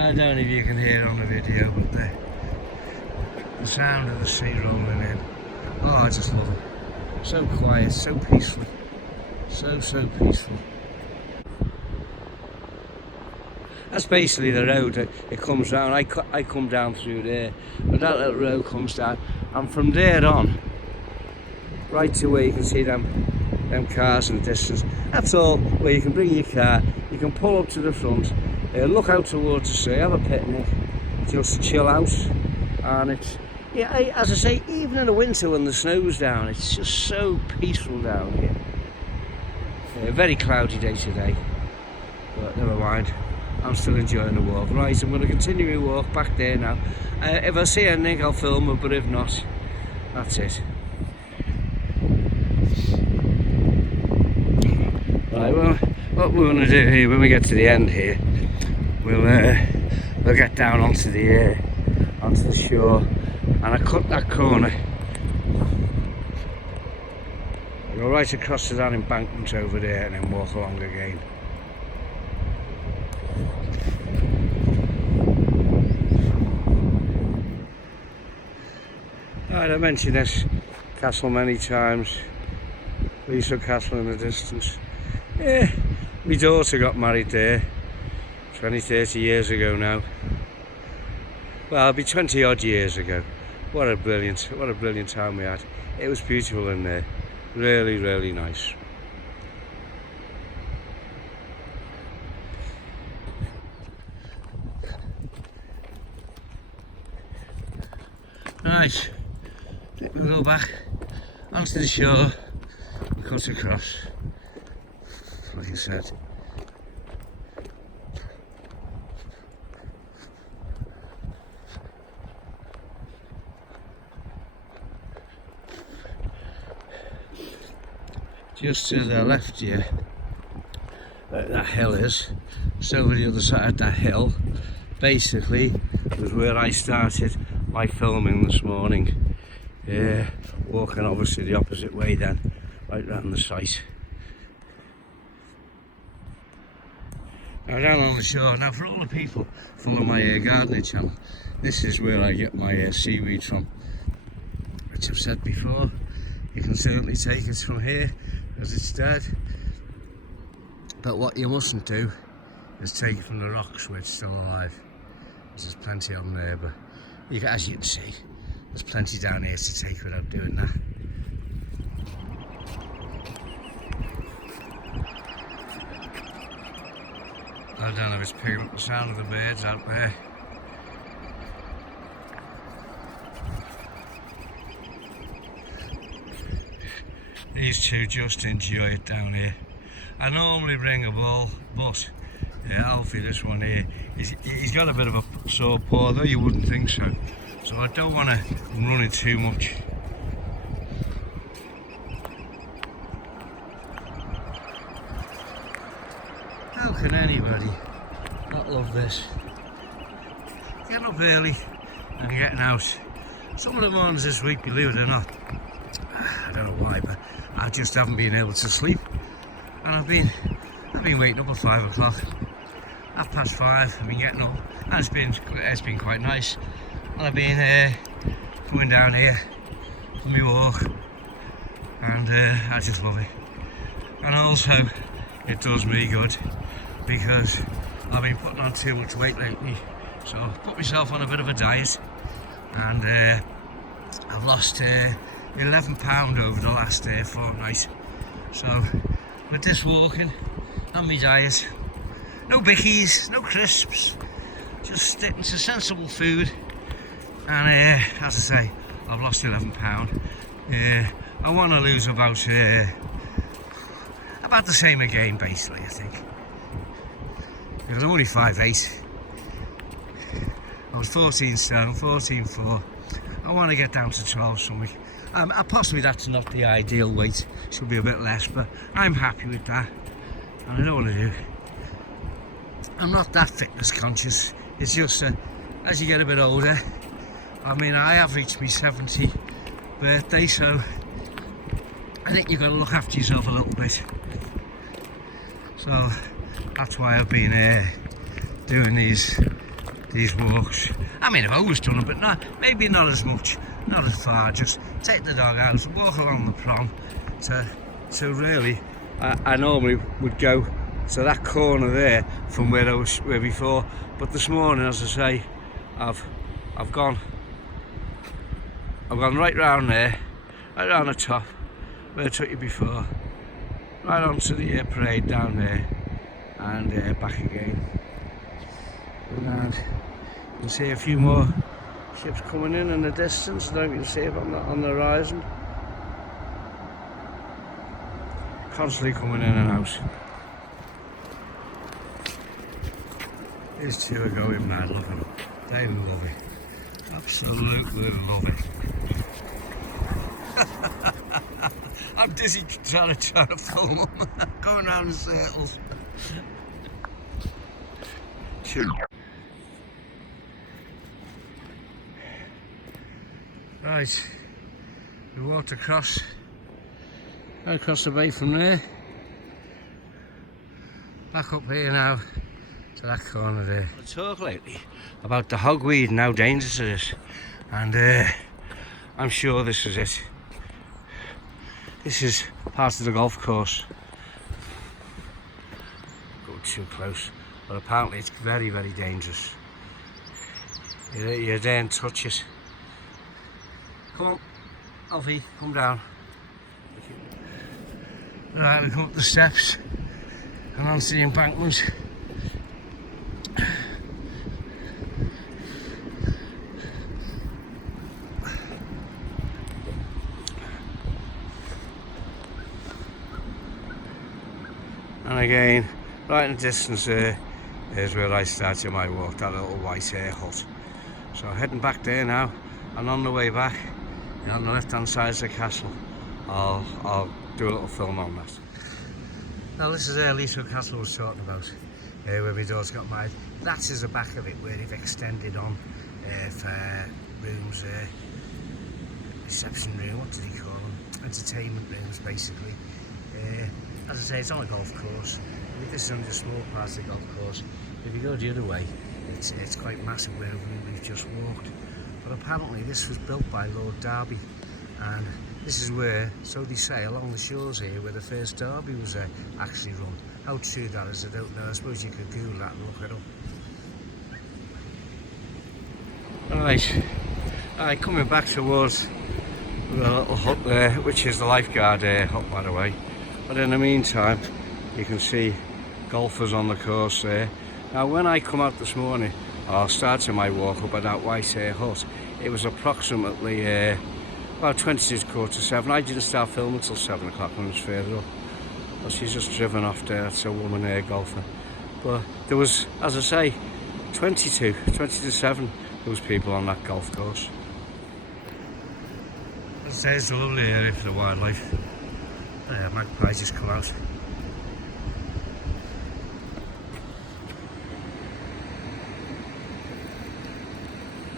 I don't know if you can hear it on the video, but the sound of the sea rolling in. Oh, I just love it. So quiet, so peaceful. So peaceful. That's basically the road. It comes down. I come down through there, but that little road comes down, and from there on, right to where you can see them cars in the distance. That's all where you can bring your car. You can pull up to the front, look out towards the sea, have a picnic, just chill out, and it's as I say, even in the winter when the snow's down, it's just so peaceful down here. A very cloudy day today, but never mind. I'm still enjoying the walk. Right, I'm going to continue my walk back there now. If I see anything, I'll film it, but if not, that's it. Right, well, what we're going to do here, when we get to the end here, we'll get down onto the shore, and I cut that corner. Go right across to that embankment over there, and then walk along again. Right, I mentioned this castle many times. Lisa Castle in the distance. Yeah, my daughter got married there 20-30 years ago now. Well, it'll be 20 odd years ago. What a brilliant time we had. It was beautiful in there. Really nice. Right, we'll go back onto the shore and cut across, like I said. Just to the left here, that hill is. So over the other side of that hill, basically, was where I started my filming this morning. Walking obviously the opposite way then, right round the site. Now down on the shore, now for all the people follow my gardening channel, this is where I get my seaweed from, which I've said before. You can certainly take it from here as it's dead, but what you mustn't do is take it from the rocks where it's still alive. There's plenty on there, but as you can see, there's plenty down here to take without doing that. I don't know if it's picking up the sound of the birds out there. These two just enjoy it down here. I normally bring a ball, but Alfie, this one here, he's got a bit of a sore paw, though you wouldn't think so. So I don't want to run it too much. How can anybody not love this? Getting up early and getting out. Some of the mornings this week, believe it or not, I don't know why, but I just haven't been able to sleep. And I've been waking up at 5 o'clock. 5:30, I've been getting up, and it's been quite nice. And I've been coming down here for my walk, and I just love it. And also, it does me good because I've been putting on too much weight lately, so I've put myself on a bit of a diet, and I've lost 11 pound over the last fortnight. So with this walking and my diet, no bickies, no crisps, just sticking to sensible food, and as I say, I've lost 11 pound. I want to lose about the same again, basically, I think, because I'm only 5'8". I was 14 stone, 14'4". I want to get down to 12 something. Possibly that's not the ideal weight, should be a bit less, but I'm happy with that, and I don't want to do. I'm not that fitness conscious. It's just as you get a bit older, I mean, I have reached my 70th birthday, so I think you've got to look after yourself a little bit. So that's why I've been doing these these walks. I mean, I've always done them, but maybe not as much, not as far. Just take the dog out, walk along the prom. So really, I normally would go to that corner there from where I was before. But this morning, as I say, I've gone right round there, right round the top where I took you before, right onto the parade down there, and back again. And you can see a few more ships coming in the distance. I don't know if you can see it on the horizon. Constantly coming in and out. These two are going mad, look at them. They love it. Absolutely love it. I'm dizzy trying to film them. Going round in circles. Right, we walked across the bay from there, back up here now to that corner there. I talk lately about the hogweed and how dangerous it is, and I'm sure this is it. This is part of the golf course. Go too close, but apparently it's very, very dangerous. You daren't touch it. Come on, Alfie, come down. Right, we come up the steps and onto the embankment. And again, right in the distance there is where I started my walk, that little white hut. So heading back there now, and on the way back, on the left hand side of the castle, I'll do a little film on that. Now this is Lisa Castle I was talking about, where my daughter got married. That is the back of it, where they've extended on for rooms, reception room, what do they call them? Entertainment rooms, basically. As I say, it's on a golf course. This is only a small part of the golf course. If you go the other way, it's quite massive where we've just walked. But apparently this was built by Lord Derby, and this is where, so they say, along the shores here, where the first derby was actually run. How true that is, I don't know. I suppose you could Google that and look it up. Alright, coming back towards the little hut there, which is the lifeguard hut, by the way. But in the meantime, you can see golfers on the course there. Now when I come out this morning, or started my walk up at that white hut, it was approximately about 7:20. I didn't start filming until 7 o'clock when it was further up. Well, she's just driven off there, that's a woman golfer. But there was, as I say, 20 to 7, there was people on that golf course. As I say, it's a lovely area for the wildlife. Magpies just come out.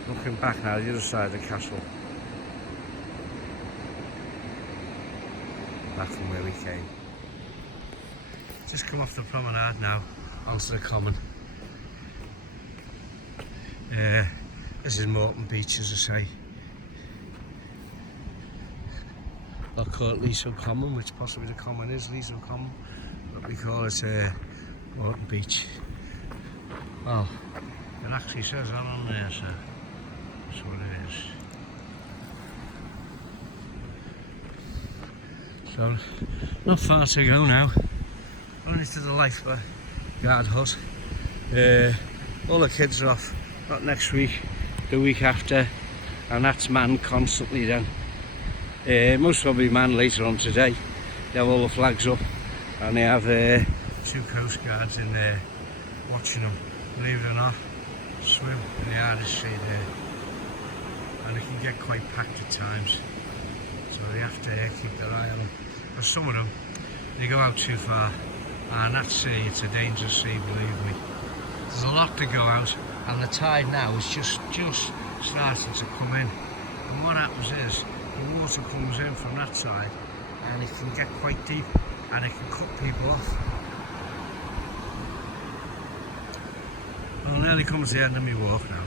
Looking back now, the other side of the castle. Back from where we came. Just come off the promenade now, onto the common. This is Morton Beach, as I say. They'll call it Leeson Common, which possibly the common is Leeson Common, but we call it Morton Beach. Well, it actually says that on there, so that's what it is. So, not far to go now, only to the lifeguard hut. All the kids are off, not next week, the week after, and that's manned constantly then. Most probably manned later on today. They have all the flags up, and they have 2 coast guards in there watching them. Believe it or not, swim in the hardest sea there, and it can get quite packed at times, so they have to keep their eye on them. But some of them, they go out too far, and that sea, it's a dangerous sea, believe me. There's a lot to go out, and the tide now is just starting to come in, and what happens is the water comes in from that side and it can get quite deep and it can cut people off. Well, nearly comes to the end of my walk now.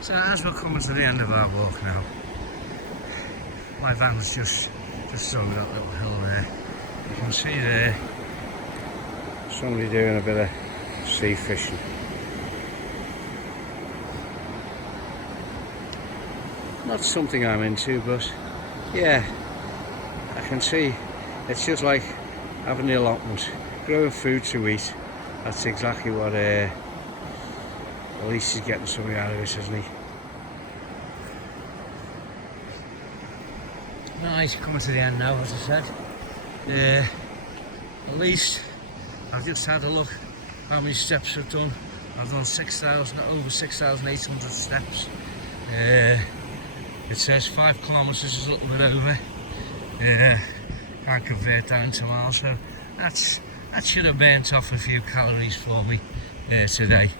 So as we're coming to the end of our walk now, my van's just over that little hill there. You can see there somebody doing a bit of sea fishing. Not something I'm into, but yeah, I can see it's just like having the allotment, growing food to eat. That's exactly what at least he's getting something out of it, isn't he? Right, coming to the end now, as I said. At least I've just had a look how many steps I've done. I've done over 6,800 steps. It says 5 kilometres is a little bit over. Can't convert that into miles, so that should have burnt off a few calories for me today.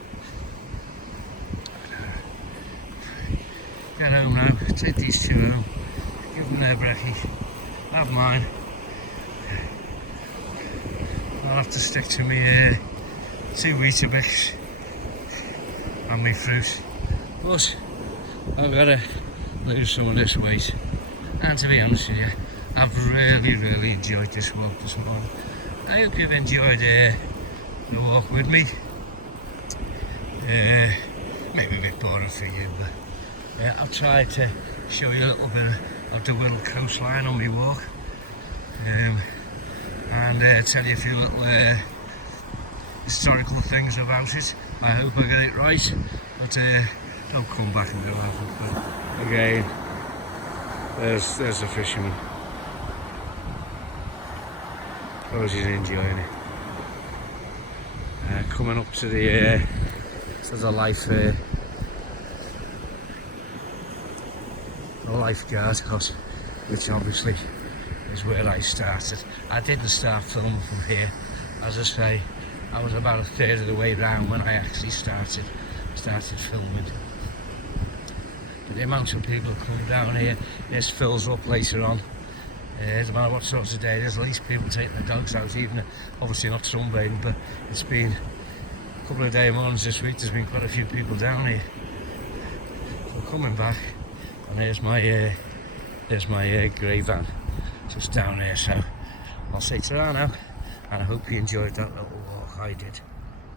Get home now, take these two home, give them their brekkie, have mine. I'll have to stick to my 2 Weetabix and my fruit, but I've got to lose some of this weight. And to be honest with you, I've really enjoyed this walk this morning. I hope you've enjoyed the walk with me. Maybe a bit boring for you, but I've tried to show you a little bit of the Wirral coastline on my walk, and tell you a few little historical things about it. I hope I get it right, but don't come back and go over. But again, there's the fisherman. Suppose he's enjoying it. Coming up to the lifeguard hut, which obviously is where I started. I didn't start filming from here. As I say, I was about a third of the way round when I actually started filming. But the amount of people who come down here, this fills up later on. No matter what sort of day it is, at least people taking their dogs out, even obviously not sunbathing, but it's been a couple of day mornings this week. There's been quite a few people down here. So coming back, and there's my grey van just down there. So I'll say ta-ra now, and I hope you enjoyed that little walk. I did.